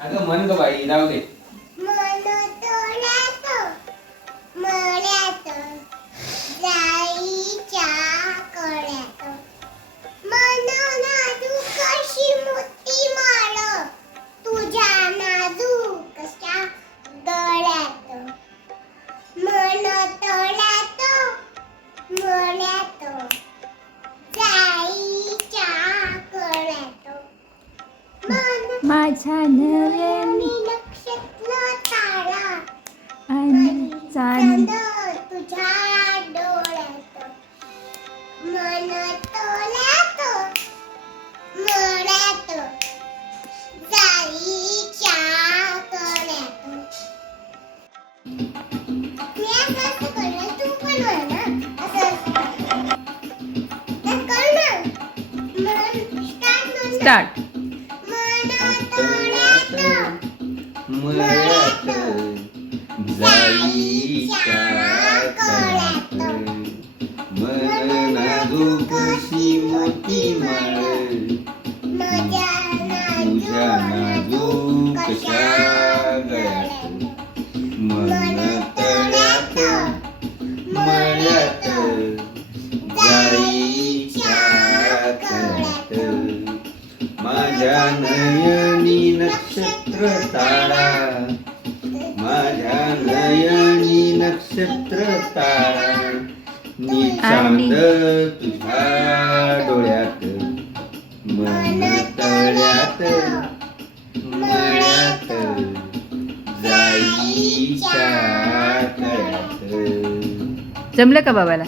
अगं म्हण ग बाई, राहू दे. मन तोळ्यात मळ्यात जाईच्या कळ्यात मन नाजूकशी मोती माळ तुझ्या नाजूकशा गळ्यात मन तोळ्यात मळ्यात जाईच्या कळ्यात मन माझ्या नव्यानी नक्षत्र तारा आणि चांद तुझ्या डोळ्यात मन तोल्यात मळ्यात जाईच्या कळ्यात. मी असं करणार, तू पण म्हण ना, असं तर कर ना. स्टार्ट. मन तोल्यात मळ्यात जाईच्या कळ्यात मन नाजूकशी मोती माळ तुझ्या नाजूकशा गळ्यात मन तळ्यात मळ्यात जाईच्या कळ्यात माझ्या नयनी नक्षत्र तारा माझ्या नयनी नक्षत्र तारा चांद तुझ्या डोळ्यात मन तळ्यात मळ्यात जाईच्या कळ्यात. जमलं का बाबाला?